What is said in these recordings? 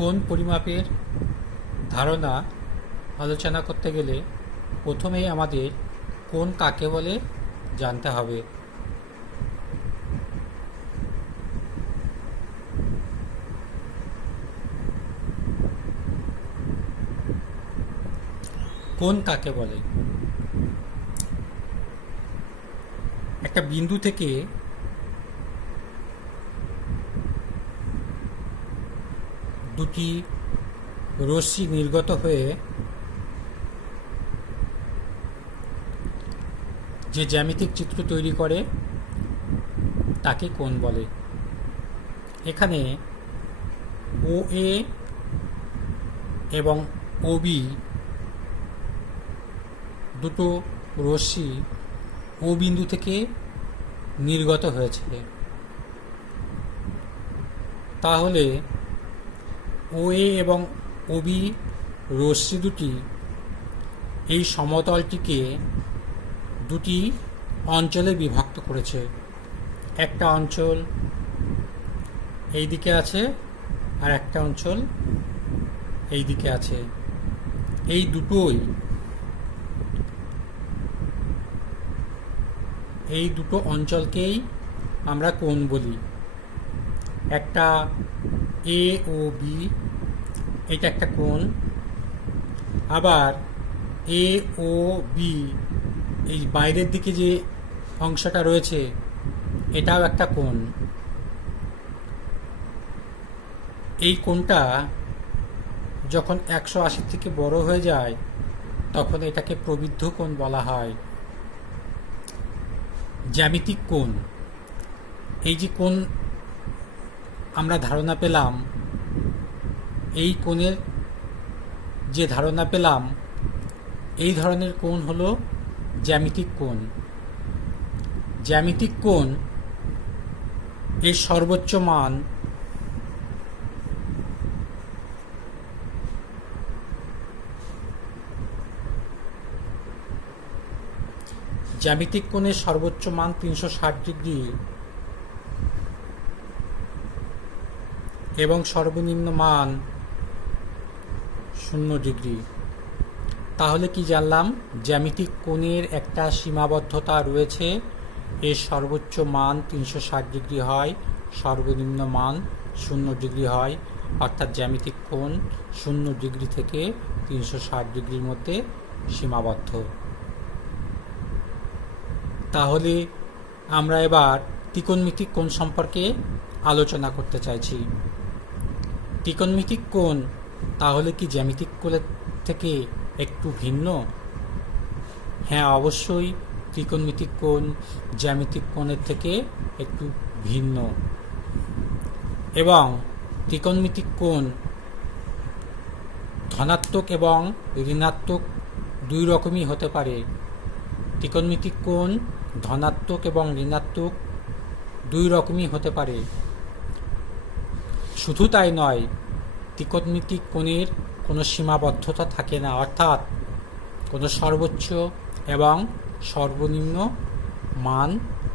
কোণ পরিমাপের ধারণা আলোচনা করতে গেলে প্রথমেই আমাদের কোণ কাকে বলে জানতে হবে। কোণ কাকে বলে? একটা বিন্দু থেকে দুটি রশ্মি নির্গত হয়ে যে জ্যামিতিক চিত্র তৈরি করে তাকে কোণ বলে। এখানে ও এ এবং ও বি দুটো রশ্মি ও বিন্দু থেকে নির্গত হয়েছে। তাহলে ও এ এবং ও বি রশ্মি দুটি এই সমতলটিকে দুটি অঞ্চলে বিভক্ত করেছে। একটা অঞ্চল এই দিকে আছে আর একটা অঞ্চল এই দিকে আছে। এই দুটো অঞ্চলকেই আমরা কোণ বলি। একটা এ ও বি, এটা একটা কোণ। আবার এ ও বি এই বাইরের দিকে যে অংশটা রয়েছে এটাও একটা কোণ। এই কোণটা যখন 180 থেকে বড় হয়ে যায় তখন এটাকে প্রবৃদ্ধ কোণ বলা হয়। জ্যামিতিক কোণ, এই যে কোণ আমরা ধারণা পেলাম, এই কোণের যে ধারণা পেলাম এই ধরনের কোণ হলো জ্যামিতিক কোণ। জ্যামিতিক কোণ এর সর্বোচ্চ মান জ্যামিতিক কোণের সর্বোচ্চ মান 360 ডিগ্রি এবং সর্বনিম্ন মান 0 ডিগ্রি। তাহলে কি জানলাম? জ্যামিতিক কোণের একটা সীমাবদ্ধতা রয়েছে। এর সর্বোচ্চ মান 360 ডিগ্রি হয়, সর্বনিম্ন মান 0 ডিগ্রি হয়। অর্থাৎ জ্যামিতিক কোণ 0 ডিগ্রি থেকে 360 ডিগ্রির মধ্যে সীমাবদ্ধ। তাহলে আমরা এবার ত্রিকোণমিতিক কোণ সম্পর্কে আলোচনা করতে চাইছি। ত্রিকোণমিতিক কোণ তাহলে কি জ্যামিতিক কোণের থেকে একটু ভিন্ন? হ্যাঁ, অবশ্যই ত্রিকোণমিতিক কোণ জ্যামিতিক কোণের থেকে একটু ভিন্ন। এবং ত্রিকোণমিতিক কোণ ধনাত্মক এবং ঋণাত্মক দুই রকমই হতে পারে। ত্রিকোণমিতিক কোণ ধনাত্মক এবং ঋণাত্মক দুই রকমই হতে পারে। শুধু তাই নয়, ত্রিকোণমিতিক কোণের কোনো সীমাবদ্ধতা থাকে না, অর্থাৎ কোনো সর্বোচ্চ এবং সর্বনিম্ন মান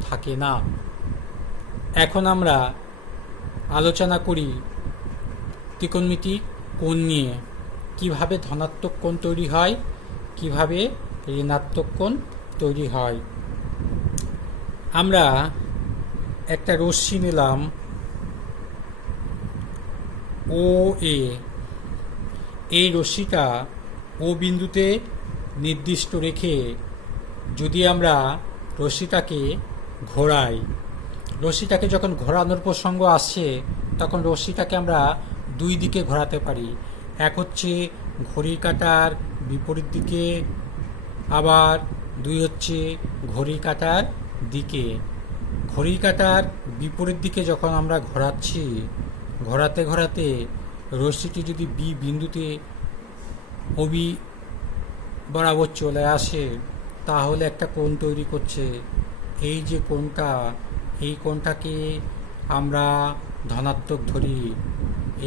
থাকে না। এখন আমরা আলোচনা করি ত্রিকোণমিতিক কোণ নিয়ে। কিভাবে ধনাত্মক কোণ তৈরি হয়, কিভাবে ঋণাত্মক কোণ তৈরি হয়। আমরা একটা রশ্মি নিলাম ও এ। এই রশ্মিটা ও বিন্দুতে নির্দিষ্ট রেখে যদি আমরা রশ্মিটাকে ঘোরাই, রশ্মিটাকে যখন ঘোরানোর প্রসঙ্গ আসছে তখন রশ্মিটাকে আমরা দুই দিকে ঘোরাতে পারি। এক হচ্ছে ঘড়ির কাঁটার বিপরীত দিকে, আবার দুই হচ্ছে ঘড়ির কাঁটার দিকে। ঘড়ির কাঁটার বিপরীত দিকে যখন আমরা ঘোরাচ্ছি, ঘোরাতে ঘোরাতে রশ্মিটি যদি বি বিন্দুতে ও বি বরাবর চলে আসে তাহলে একটা কোণ তৈরি করছে। এই যে কোণটা, এই কোণটাকে আমরা ধনাত্মক ধরি।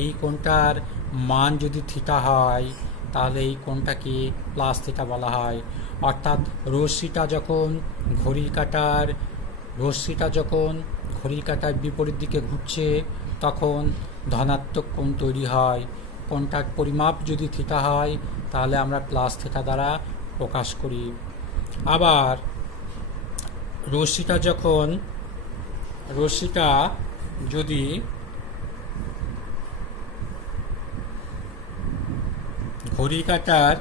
এই কোণটার মান যদি থিটা হয় তাহলে এই কোণটাকে প্লাস থিটা বলা হয়। অর্থাৎ রশ্মিটা যখন ঘড়ির কাঁটার বিপরীত দিকে ঘুরছে তখন ধনাত্মক কোণ তৈরি হয়। কোণটার পরিমাপ যদি থিটা হয় তাহলে আমরা প্লাস থিটা দ্বারা প্রকাশ করি। আবার রশ্মিটা যদি ঘড়ি কাঁটার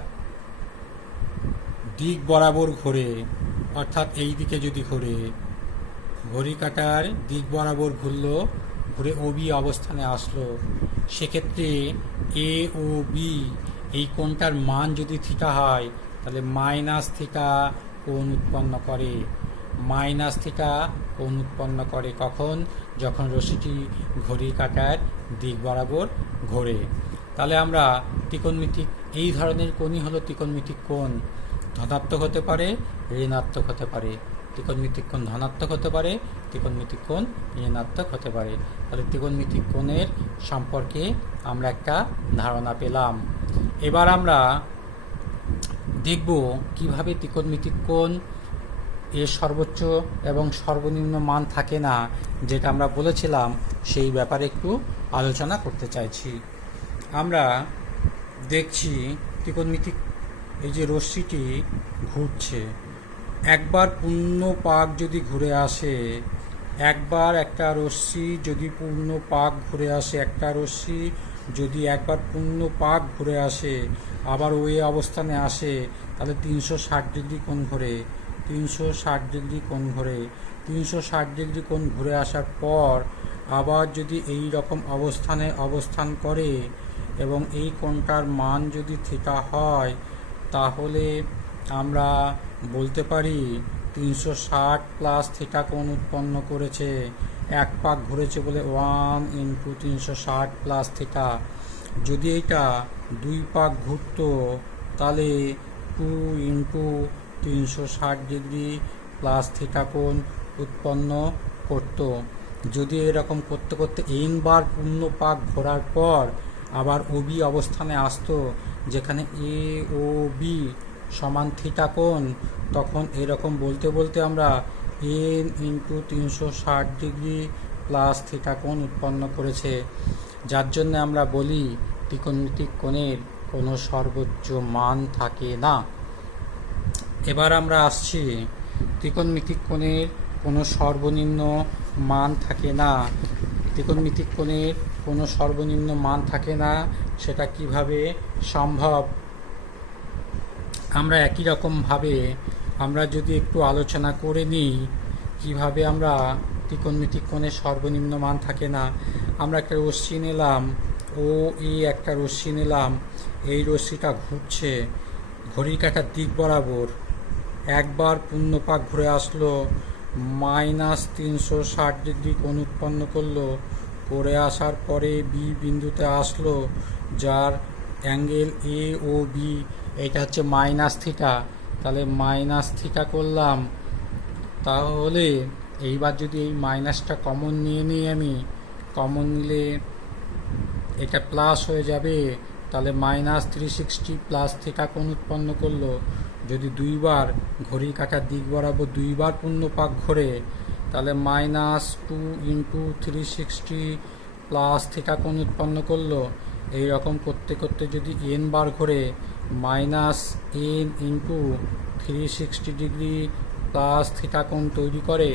দিক বরাবর ঘোরে, অর্থাৎ এই দিকে যদি ঘোরে, ঘড়ি কাঁটার দিক বরাবর ঘুরলো, ঘুরে ও বি অবস্থানে আসলো, সেক্ষেত্রে এ ও বি এই কোণটার মান যদি থিটা হয় তাহলে মাইনাস থিটা কোণ উৎপন্ন করে। মাইনাস থিটা কোণ উৎপন্ন করে কখন? যখন রশ্মিটি ঘড়ি কাঁটার দিক বরাবর ঘোরে। তাহলে আমরা ত্রিকোণমিতিক এই ধরনের কোণই হলো ত্রিকোণমিতিক কোণ। ধনাত্মক হতে পারে, ঋণাত্মক হতে পারে। ত্রিকোণমিতিক কোণ ধনাত্মক হতে পারে, ত্রিকোণমিতিক কোণ ঋণাত্মক হতে পারে। তাহলে ত্রিকোণমিতিক কোণের সম্পর্কে আমরা একটা ধারণা পেলাম। এবার আমরা দেখব কিভাবে ত্রিকোণমিতিক কোণ এর সর্বোচ্চ এবং সর্বনিম্ন মান থাকে না, যেটা আমরা বলেছিলাম, সেই ব্যাপারে একটু আলোচনা করতে চাইছি। আমরা দেখছি ত্রিকোণমিতিক এই যে রশ্মিটি ঘুরছে, একবার পূর্ণ পাক যদি ঘুরে আসে, একবার একটা রশ্মি যদি পূর্ণ পাক ঘুরে আসে, একটা রশ্মি যদি একবার পূর্ণ পাক ঘুরে আসে আবার ওই অবস্থানে আসে, তাহলে 360 ডিগ্রি কোণ ঘোরে। 360 ডিগ্রি কোণ ঘোরে। 360 ডিগ্রি কোণ ঘুরে আসার পর আবার যদি এই রকম অবস্থানে অবস্থান করে এবং এই কোণটার মান যদি থিটা হয়, তাহলে আমরা বলতে পারি 360 প্লাস থিটা কোণ উৎপন্ন করেছে। এক পাক ঘুরেছে বলে 1 ইন্টু 360 প্লাস থিটা। যদি এটা 2 পাক ঘুরতো তাহলে 2 ইন্টু 360 ডিগ্রি প্লাস থিটা কোণ উৎপন্ন করত। যদি এরকম করতে করতে n বার পূর্ণ পাক ঘোরার পর আবার ও বি অবস্থানে আসতো, যেখানে এ ও বি সমান থিটা কোণ, তখন এরকম বলতে বলতে আমরা n into 360 degree plus theta কোণ উৎপন্ন করেছে। যার জন্য আমরা বলি ত্রিকোণমিতিক কোণের কোনো সর্বোচ্চ মান থাকে না। এবার আমরা আসছি ত্রিকোণমিতিক কোণের কোনো সর্বনিম্ন মান থাকে না। ত্রিকোণমিতিক কোণের কোনো সর্বনিম্ন মান থাকে না, সেটা কিভাবে সম্ভব? আমরা একই রকমভাবে আমরা যদি একটু আলোচনা করে নিই কিভাবে আমরা ত্রিকোণমিতিক কোণের সর্বনিম্ন মান থাকে না। আমরা একটা রশ্মি নিলাম, ও এ একটা রশ্মি নিলাম, এই রশ্মিটা ঘুরছে ঘড়ির কাঁটার দিক বরাবর, একবার পূর্ণ পাক ঘুরে আসলো, মাইনাস 360 ডিগ্রি কোণ উৎপন্ন করলো, করে আসার পরে বি বিন্দুতে আসলো, যার অ্যাঙ্গেল এ ও বি এটা হচ্ছে মাইনাস থিটা। তাহলে মাইনাস থিটা করলাম। তাহলে এইবার যদি এই মাইনাসটা কমন নিয়ে নিই, আমি কমন নিলে এটা প্লাস হয়ে যাবে। তাহলে মাইনাস 360 প্লাস থিটা কোণ উৎপন্ন করলো। যদি 2 বার ঘড়ির কাঁটার দিক বরাবর 2 বার পূর্ণ পাক ঘোরে, তাহলে মাইনাস 2 ইন্টু 360 প্লাস থিটা কোণ উৎপন্ন করলো। এই রকম করতে করতে যদি n বার ঘোরে, minus n into 360 degree plus theta কোণ তৈরি করে।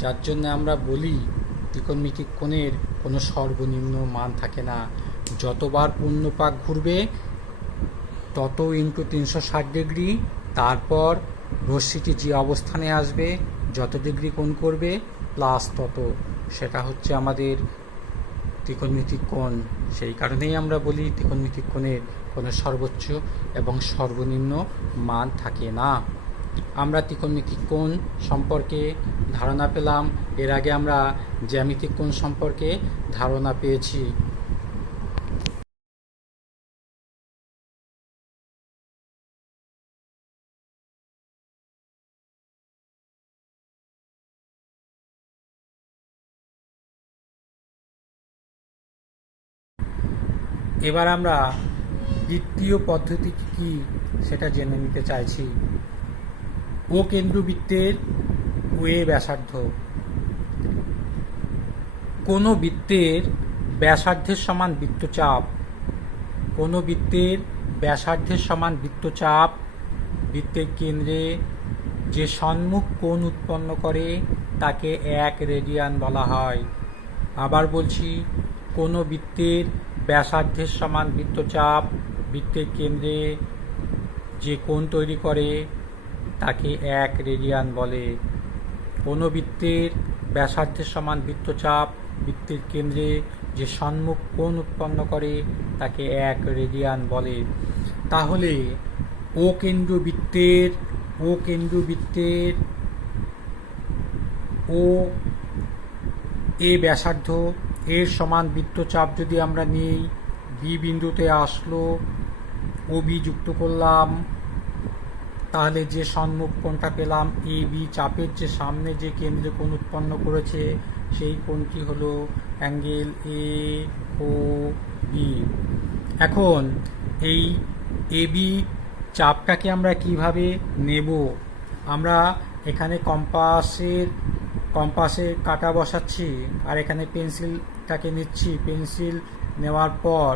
যার জন্য আমরা বলি ত্রিকোণমিতিক কোণের কোনো সর্বনিম্ন মান থাকে না। যতবার পূর্ণ পাক ঘুরবে তত ইন্টু 360 ডিগ্রি, তারপর রশ্মিটি যে অবস্থানে আসবে যত ডিগ্রি কোণ করবে প্লাস তত, সেটা হচ্ছে আমাদের ত্রিকোণমিতিক কোণ। সেই কারণেই আমরা বলি ত্রিকোণমিতিক কোণের কোনো সর্বোচ্চ এবং সর্বনিম্ন মান থাকে না। আমরা ত্রিকোণমিতিক কোণ সম্পর্কে ধারণা পেলাম। এর আগে আমরা জ্যামিতিক কোণ সম্পর্কে ধারণা পেয়েছি। এবার আমরা দ্বিতীয় পদ্ধতিটি কি সেটা জেনে নিতে চাইছি। ও কেন্দ্রবৃত্তের ওয়ে ব্যাসার্ধ। কোনো বৃত্তের ব্যাসার্ধের সমান বৃত্তচাপ কোনো বৃত্তের ব্যাসার্ধের সমান বৃত্তচাপ বৃত্তের কেন্দ্রে যে সম্মুখ কোণ উৎপন্ন করে তাকে 1 রেডিয়ান বলা হয়। আবার বলছি, কোনো বৃত্তের ব্যাসার্ধের সমান বৃত্তচাপ বৃত্তের কেন্দ্রে যে কোণ তৈরি করে তাকে 1 রেডিয়ান বলে। কোনো বৃত্তের ব্যাসার্ধের সমান বৃত্তচাপ বৃত্তের কেন্দ্রে যে সম্মুখ কোণ উৎপন্ন করে তাকে 1 রেডিয়ান বলে। তাহলে ও কেন্দ্র বৃত্তের ও এ ব্যাসার্ধ এর সমান বৃত্তচাপ যদি আমরা নিই, বি বিন্দুতে আসলো, ও বি যুক্ত করলাম, তাহলে যে সম্মুখ কোণটা পেলাম এ বি চাপের যে সামনে যে কেন্দ্রে কোণ উৎপন্ন করেছে সেই কোণটি হলো অ্যাঙ্গেল এ ও বি। এখন এই এ বি চাপটাকে আমরা কিভাবে নেব? আমরা এখানে কম্পাসের কাঁটা বসাচ্ছি আর এখানে পেন্সিলটাকে নিচ্ছি। পেন্সিল নেওয়ার পর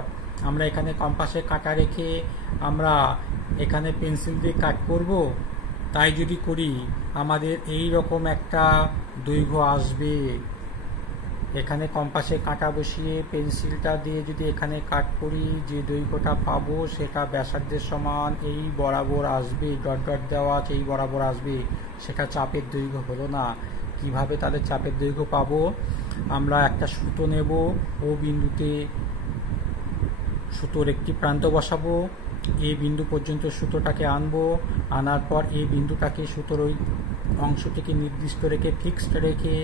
আমরা এখানে কম্পাসের কাঁটা রেখে আমরা এখানে পেন্সিল দিয়ে কাট করব। তাই যদি করি আমাদের এই রকম একটা দৈর্ঘ্য আসবে। এখানে কম্পাসের কাঁটা বসিয়ে পেন্সিলটা দিয়ে যদি এখানে কাট করি, যে দৈর্ঘ্যটা পাবো সেটা ব্যাসার্ধের সমান এই বরাবর আসবে, ডট ডট দেওয়া আছে, এই বরাবর আসবে। সেটা চাপের দৈর্ঘ্য হলো না। কিভাবে তাদের চাপের দৈর্ঘ্য পাবো? আমরা একটা সুতো নেব, ও বিন্দুতে সুতোর একটি প্রান্ত বসাবো, এই বিন্দু পর্যন্ত সুতোটাকে আনবো, আনার পর এই বিন্দুটাকে সুতোর ওই অংশটিকে নির্দিষ্ট রেখে ফিক্সড রেখে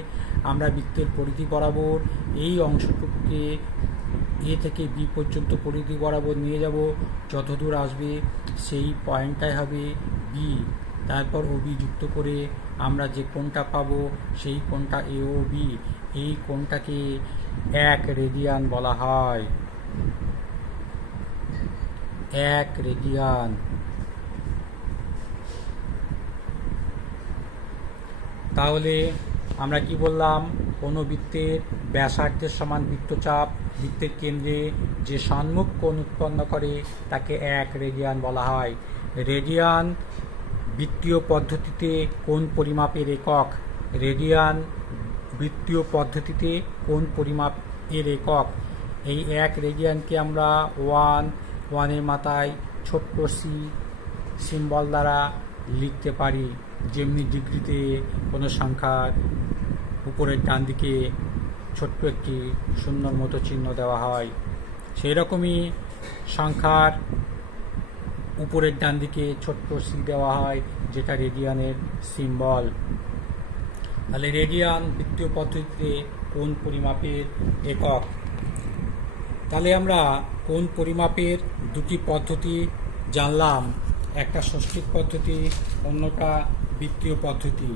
আমরা বৃত্তের পরিধি বরাবর এই অংশটুকুকে এ থেকে বি পর্যন্ত পরিধি বরাবর নিয়ে যাব। যতদূর আসবে সেই পয়েন্টটাই হবে বি। তারপর ও বি যুক্ত করে আমরা যে কোণটা পাবো সেই কোণটা এ ও বি। এই কোণটাকে 1 রেডিয়ান বলা হয়। 1 রেডিয়ান। তাহলে আমরা কি বললাম? কোনো বৃত্তের ব্যাসার্ধের সমান বৃত্তচাপ বৃত্তের কেন্দ্রে যে সম্মুখ কোণ উৎপন্ন করে তাকে 1 রেডিয়ান বলা হয়। রেডিয়ান বৃত্তীয় পদ্ধতিতে কোণ পরিমাপের একক। রেডিয়ান বৃত্তীয় পদ্ধতিতে কোণ পরিমাপের একক। এই 1 রেডিয়ানকে আমরা 1 এর মাথায় ছোট্ট সি সিম্বল দ্বারা লিখতে পারি। যেমনি ডিগ্রিতে কোনো সংখ্যার উপরের ডান দিকে ছোট্ট একটি সুন্দর মতো চিহ্ন দেওয়া হয়, সেই রকমই সংখ্যার উপরের ডান দিকে ছোট্ট সি দেওয়া হয়, যেটা রেডিয়ানের সিম্বল। তাহলে রেডিয়ান বৃত্তীয় পদ্ধতিতে কোণ পরিমাপের একক। তাহলে আমরা কোণ পরিমাপের দুটি পদ্ধতি জানলাম, একটা ষষ্ঠিক পদ্ধতি, অন্যটা বৃত্তীয় পদ্ধতি।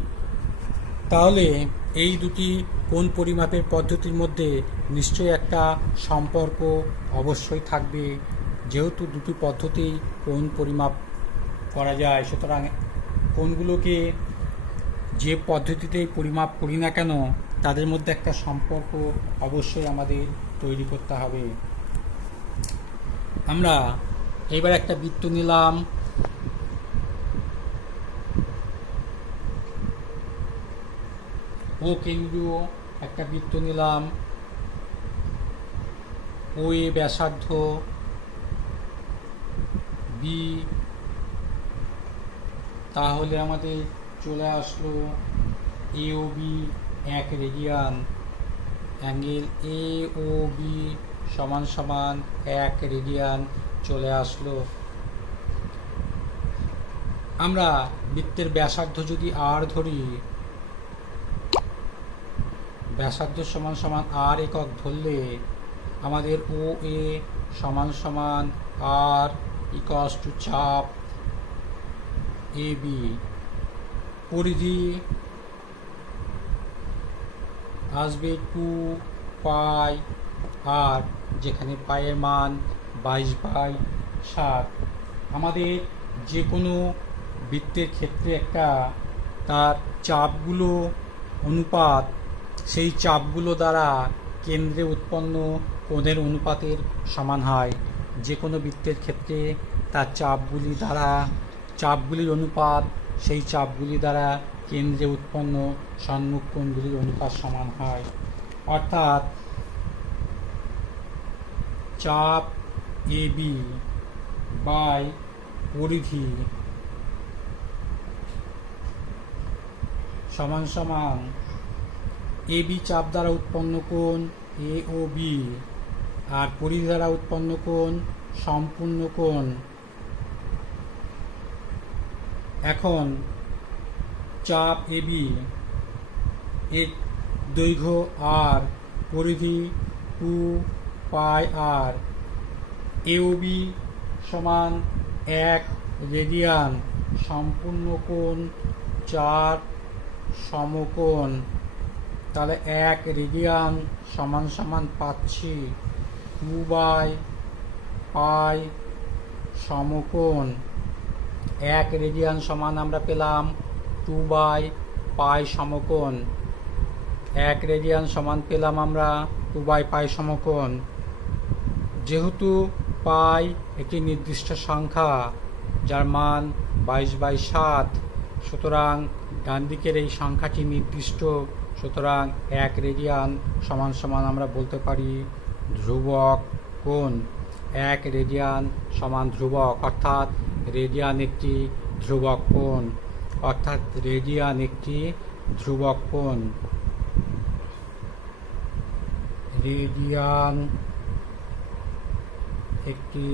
তাহলে এই দুটি কোণ পরিমাপের পদ্ধতির মধ্যে নিশ্চয়ই একটা সম্পর্ক অবশ্যই থাকবে। যেহেতু দুটি পদ্ধতি কোণ পরিমাপ করা যায়, সুতরাং কোণগুলোকে যে পদ্ধতিতেই পরিমাপ করি না কেন তাদের মধ্যে একটা সম্পর্ক অবশ্যই আমাদের তৈরি করতে হবে। আমরা এবার একটা বৃত্ত নিলাম, ও কেন্দ্রীয় একটা বৃত্ত নিলাম, ও এ ব্যাসার্ধ, বি, তাহলে আমাদের চলে আসলো A O B 1 radian. Angle A O B সমান সমান 1 রেডিয়ান চলে আসলো। আমরা বৃত্তের ব্যাসার্ধ যদি আর ধরি, ব্যাসার্ধ সমান সমান আর একক ধরলে আমাদের ও এ সমান সমান আর ইকুয়ালস টু চাপ এ বি। পরিধি আসবে 2 পাই আর, যেখানে পায়ের মান 22/7। আমাদের যে কোনো বৃত্তের ক্ষেত্রে একটা তার চাপগুলো অনুপাত, সেই চাপগুলো দ্বারা কেন্দ্রে উৎপন্ন কোণের অনুপাতের সমান হয়। যে কোনো বৃত্তের ক্ষেত্রে তার চাপগুলির অনুপাত, সেই চাপগুলি দ্বারা কেন্দ্রে উৎপন্ন সম্মুখ কোণগুলির অনুপাত সমান হয়। অর্থাৎ চাপ AB বাই পরিধি সমান সমান AB চাপ দ্বারা উৎপন্ন কোণ AOB আর পরিধি দ্বারা উৎপন্ন কোণ সম্পূর্ণ কোণ। এখন চাপ AB এর দৈর্ঘ্য r, পরিধি 2πr, AOB সমান 1 রেডিয়ান, সম্পূর্ণ কোণ 4 সমকোণ। তাহলে 1 রেডিয়ান সমান সমান পাচ্ছি 2/π সমকোণ। 1 রেডিয়ান সমান আমরা পেলাম 2/π সমকোণ। 1 রেডিয়ান সমান পেলাম আমরা 2/π সমকোণ। যেহেতু পাই একটি নির্দিষ্ট সংখ্যা যার মান 22/7, সুতরাং ডান দিকের এই সংখ্যাটি নির্দিষ্ট, সুতরাং 1 রেডিয়ান সমান সমান আমরা বলতে পারি ধ্রুবক কোণ। 1 রেডিয়ান সমান ধ্রুবক, অর্থাৎ রেডিয়ান একটি ধ্রুবক কোণ, অর্থাৎ রেডিয়ান একটি ধ্রুবক কোণ। রেডিয়ান একটি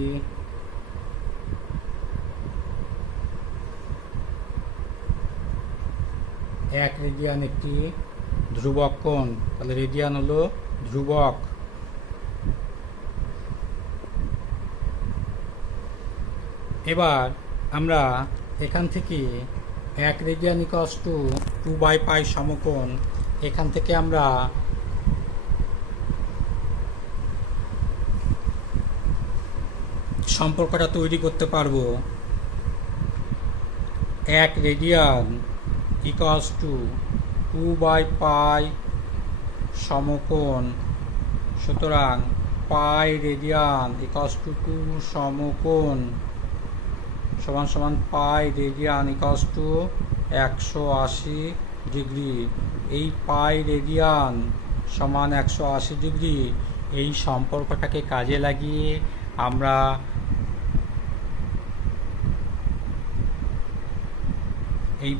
এক রেডিয়ান একটি ধ্রুবক কোণ। তাহলে রেডিয়ান হলো ধ্রুবক। এবার আমরা এখান থেকে 1 রেডিয়ান ইকুয়ালস টু 2/π সমকোণ, এখান থেকে আমরা সম্পর্কটা তৈরি করতে পারবো। 1 রেডিয়ান ইকুয়ালস টু 2/π সমকোণ, সুতরাং পাই রেডিয়ান ইকুয়ালস টু 2 সমকোণ সমান সমান পাই রেডিয়ান ইকুয়ালস টু 180 ডিগ্রি। এই পাই রেডিয়ান সমান 180 ডিগ্রি, এই সম্পর্কটাকে কাজে লাগিয়ে আমরা এই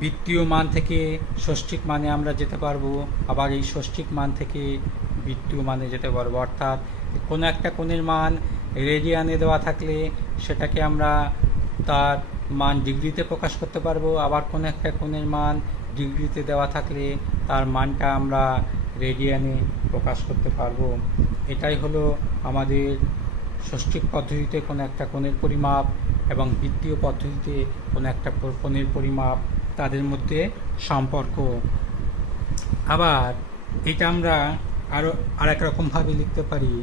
বৃত্তীয় মান থেকে ষষ্ঠিক মানে আমরা যেতে পারবো, আবার এই ষষ্ঠিক মান থেকে বৃত্তীয় মানে যেতে পারবো। অর্থাৎ কোনো একটা কোণের মান রেডিয়ানে দেওয়া থাকলে সেটাকে আমরা তার মান ডিগ্রিতে প্রকাশ করতে পারবো, আবার কোনো একটা কোণের মান ডিগ্রিতে দেওয়া থাকলে তার মানটা আমরা রেডিয়ানে প্রকাশ করতে পারবো। এটাই হলো আমাদের ষষ্ঠিক পদ্ধতিতে কোনো একটা কোণের পরিমাপ এবং বৃত্তীয় পদ্ধতিতে কোনো একটা কোণের পরিমাপ, তাদের মধ্যে সম্পর্ক। আবার এটা আমরা আরেক রকমভাবে লিখতে পারি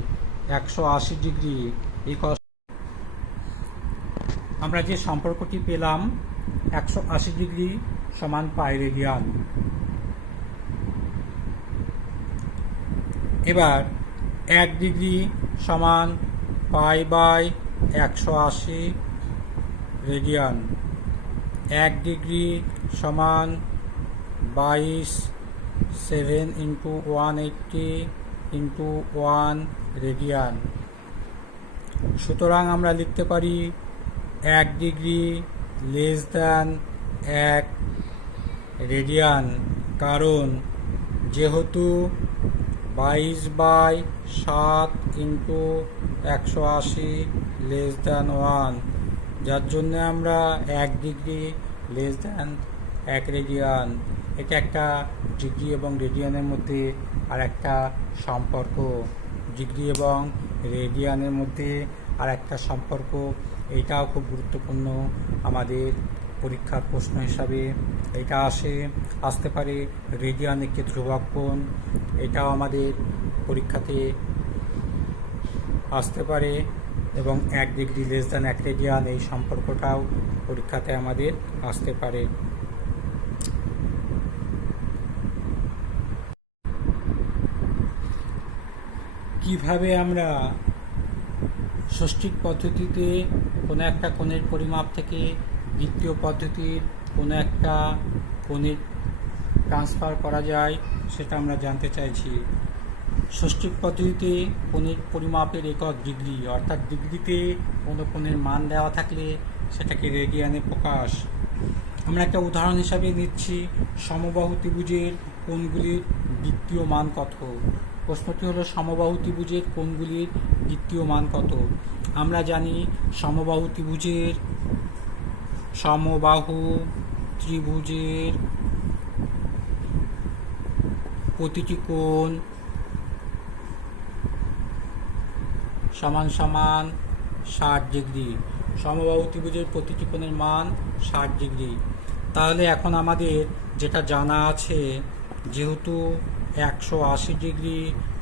180 ডিগ্রি ইকুয়াল, আমরা যে সম্পর্কটি পেলাম 180 ডিগ্রি সমান পাই রেডিয়ান। এবার 1 ডিগ্রি সমান π/180 রেডিয়ান। 1 ডিগ্রি সমান 7 × 180 × 1 রেডিয়ান। সুতরাং আমরা লিখতে পারি 1 ডিগ্রি লেস দ্যান 1 রেডিয়ান, কারণ যেহেতু 22/7 × 180 লেস দ্যান 1, যার জন্য আমরা 1 ডিগ্রি লেস দ্যান 1 রেডিয়ান। এটা একটা ডিগ্রি এবং রেডিয়ানের মধ্যে আর একটা সম্পর্ক, ডিগ্রি এবং রেডিয়ানের মধ্যে আর একটা সম্পর্ক। এটাও খুব গুরুত্বপূর্ণ আমাদের পরীক্ষার প্রশ্ন হিসাবে এটা আসতে পারে। রেডিয়ান একটি ধ্রুবক কোণ, এটাও আমাদের পরীক্ষাতে আসতে পারে, এবং 1 ডিগ্রি লেস দ্যান 1 রেডিয়ান এই সম্পর্কটাও পরীক্ষাতে আমাদের আসতে পারে। কিভাবে আমরা ষষ্ঠিক পদ্ধতিতে কোনো একটা কোণের পরিমাপ থেকে দ্বিতীয় পদ্ধতির কোনো একটা কোণে ট্রান্সফার করা যায়, সেটা আমরা জানতে চাইছি। ষষ্ঠিক পদ্ধতিতে কোণের পরিমাপের একক ডিগ্রি, অর্থাৎ ডিগ্রিতে কোনো কোণের মান দেওয়া থাকলে সেটাকে রেডিয়ানে প্রকাশ। আমরা একটা উদাহরণ হিসাবে নিচ্ছি, সমবাহু ত্রিভুজের কোণগুলির দ্বিতীয় মান কত। প্রশ্নটি হলো সমবাহু ত্রিভুজের কোণগুলির দ্বিতীয় মান কত। আমরা জানি সমবাহু ত্রিভুজের প্রতিটি কোণ সমান সমান 60 ডিগ্রি। সমবাহু ত্রিভুজের প্রতিটি কোণের মান 60 ডিগ্রি। তাহলে এখন আমাদের যেটা জানা আছে, যেহেতু 180 ডিগ্রি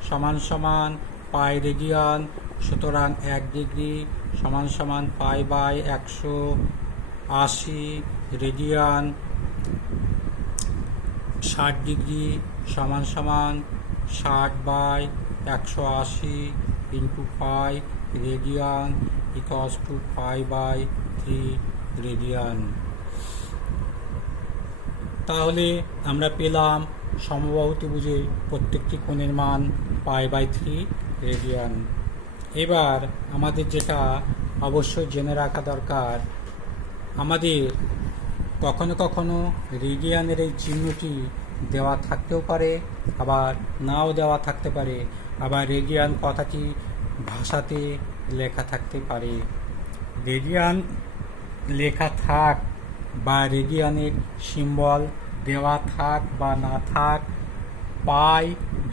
সমান সমান পাই রেডিয়ান, সুতরাং 1 ডিগ্রি সমান সমান পাই বাই 180 রেডিয়ান। 60 ডিগ্রি সমান সমান 60 by 180 into pi radian equals to pi by 3 radian. তাহলে আমরা পেলাম সমবাহু ত্রিভুজের প্রত্যেকটি কোণের মান পাই বাই 3 রেডিয়ান। এবার আমাদের যেটা অবশ্যই জেনে রাখা দরকার, আমাদের কখনো কখনো রেডিয়ানের এই চিহ্নটি দেওয়া থাকতেও পারে, আবার নাও দেওয়া থাকতে পারে, আবার রেডিয়ান কথাটি ভাষাতে লেখা থাকতে পারে। রেডিয়ান লেখা থাক বা রেডিয়ানের সিম্বল দেওয়া থাক বা না থাক, পাই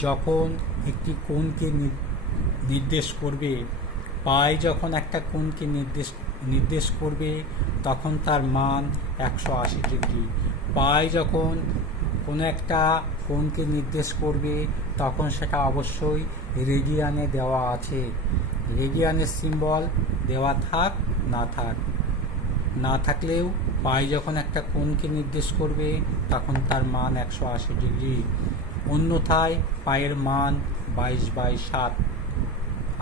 যখন একটি কোণকে নির্দেশ করবে, পাই যখন একটা কোণকে নির্দেশ করবে তখন তার মান 180 ডিগ্রি। পাই যখন কোনো একটা কোণকে নির্দেশ করবে তখন সেটা অবশ্যই রেডিয়ানে দেওয়া আছে। রেডিয়ানের সিম্বল দেওয়া থাক না থাকলেও পাই যখন একটা কোণকে নির্দেশ করবে তখন তার মান 180 ডিগ্রি। অন্যথায় পায়ের মান 22/7।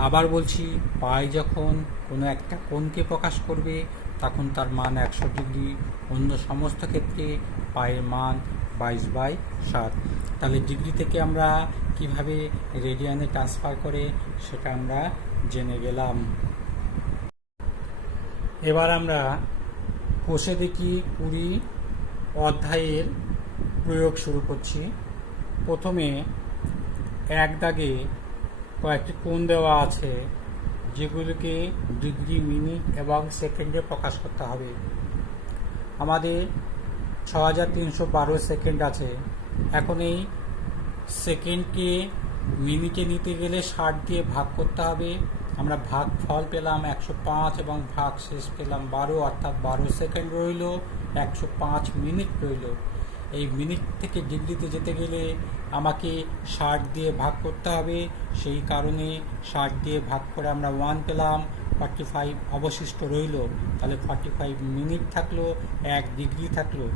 আবার বলছি, পাই যখন কোনো একটা কোণকে প্রকাশ করবে তখন তার মান 100 ডিগ্রি, অন্য সমস্ত ক্ষেত্রে পায়ের মান 22/7। তাহলে ডিগ্রি থেকে আমরা কিভাবে রেডিয়ানে ট্রান্সফার করে সেটা আমরা জেনে গেলাম। এবার আমরা কোষে দেখি 20 অধ্যায়ের প্রয়োগ শুরু করছি। প্রথমে এক দাগে কয়েকটি কোণ দেওয়া আছে, যেগুলিকে ডিগ্রি, মিনিট এবং সেকেন্ডে প্রকাশ করতে হবে। আমাদের 6312 সেকেন্ড আছে। এখন এই সেকেন্ডকে মিনিটে নিতে গেলে 60 দিয়ে ভাগ করতে হবে। আমরা ভাগ ফল পেলাম 105 এবং ভাগ শেষ পেলাম 12, অর্থাৎ 12 সেকেন্ড রইল, 105 মিনিট রইল। এই মিনিট থেকে ডিগ্রিতে যেতে গেলে আমাকে 60 দিয়ে ভাগ করতে হবে। সেই কারণে 60 দিয়ে ভাগ করে আমরা 1 পেলাম, 45 অবশিষ্ট রইল। তাহলে 45 মিনিট থাকলো, 1 ডিগ্রি থাকলো।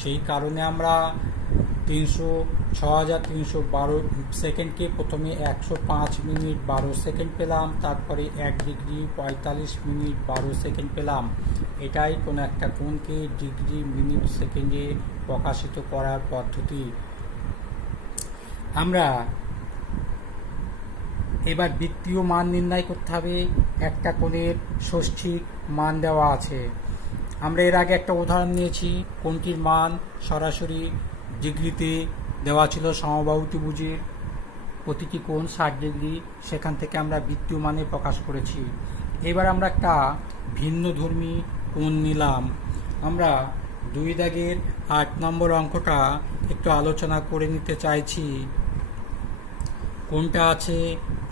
সেই কারণে আমরা 6312 সেকেন্ডকে প্রথমে 105 মিনিট 12 সেকেন্ড পেলাম, তারপরে 1 ডিগ্রি 45 মিনিট 12 সেকেন্ড পেলাম। এটাই কোনো একটা কোণকে ডিগ্রি, মিনিট, সেকেন্ডে প্রকাশিত করার পদ্ধতি। আমরা এবার বৃত্তীয় মান নির্ণয় করতে হবে। একটা কোণের ষষ্ঠিক মান দেওয়া আছে। আমরা এর আগে একটা উদাহরণ নিয়েছি, কোণটির মান সরাসরি ডিগ্রিতে দেওয়া ছিল। সমবাহু ত্রিভুজের প্রতিটি কোণ 60 ডিগ্রি, সেখান থেকে আমরা বৃত্তীয় মানে প্রকাশ করেছি। এবার আমরা একটা ভিন্নধর্মী কোণ নিলাম। আমরা 2 দাগের 8 নম্বর অঙ্কটা একটু আলোচনা করে নিতে চাইছি। কোণটা আছে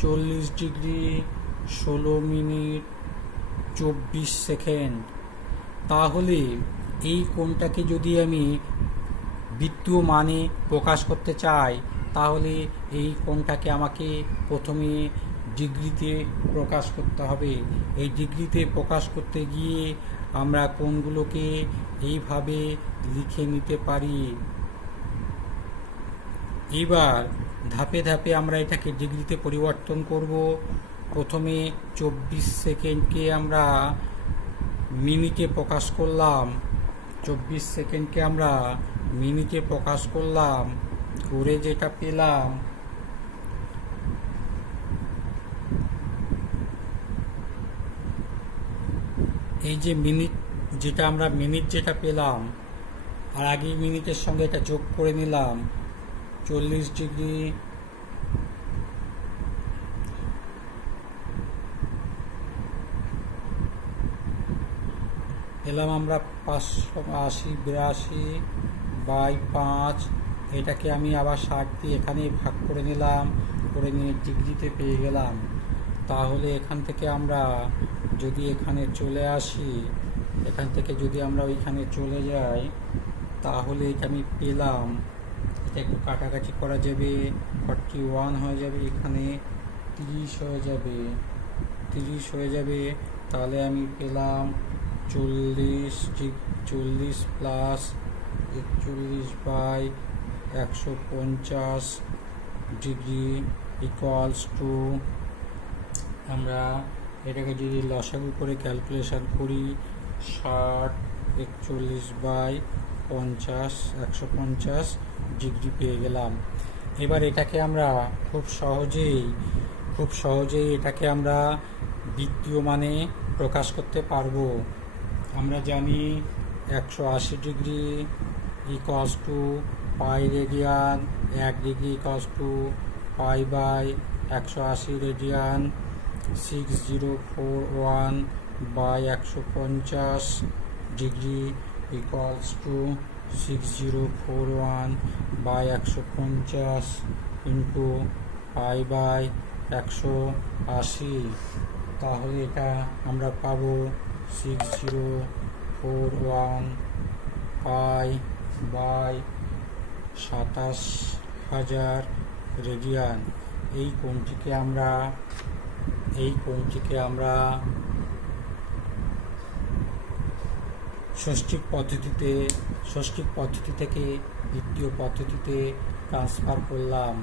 40 ডিগ্রি 16 মিনিট 24 সেকেন্ড। তাহলে এই কোণটাকে যদি আমি বৃত্তীয় মানে প্রকাশ করতে চাই, তাহলে এই কোণটাকে আমাকে প্রথমে ডিগ্রিতে প্রকাশ করতে হবে। এই ডিগ্রিতে প্রকাশ করতে গিয়ে আমরা কোণগুলোকে এইভাবে লিখে নিতে পারি। এবার ধাপে ধাপে আমরা এটাকে ডিগ্রিতে পরিবর্তন করব, প্রথমে 24 সেকেন্ডকে আমরা মিনিটে প্রকাশ করলাম, 24 সেকেন্ডকে আমরা মিনিটে প্রকাশ করলাম, করে যেটা পেলাম এই যে মিনিট যেটা পেলাম, আর আগের মিনিটের সঙ্গে এটা যোগ করে নিলাম, 40 ডিগ্রি পেলাম আমরা 580/5, এটাকে আমি আবার 60 দিয়ে এখানে ভাগ করে নিলাম, করে নিয়ে ডিগ্রিতে পেয়ে গেলাম। তাহলে এখান থেকে আমরা যদি এখানে চলে আসি, এখান থেকে যদি আমরা ওইখানে চলে যাই, তাহলে এটা আমি পেলাম, এটা একটু কাটাকাটি করা যাবে, 41 হয়ে যাবে, এখানে 30 হয়ে যাবে, তাহলে আমি পেলাম 40 প্লাস 41/150 ডিগ্রি ইকুয়ালস টু, আমরা এটাকে যদি লসাগু করে ক্যালকুলেশন করি, 60 41/50 150 ডিগ্রি পেয়ে গেলাম। এবার এটাকে আমরা খুব সহজেই এটাকে আমরা বৃত্তীয় মানে প্রকাশ করতে পারবো। আমরা জানি 180 degree equals to pi radian, 1 degree equals to পাই/180 radian, 6041/150 degree equals to 6041/150 into পাই/180। তাহলে এটা আমরা পাবো 6041 পাই/27,000 রেডিয়ান। এই কোণটিকে আমরা ষষ্ঠিক পদ্ধতি থেকে বৃত্তীয় পদ্ধতিতে ট্রান্সফার করলাম।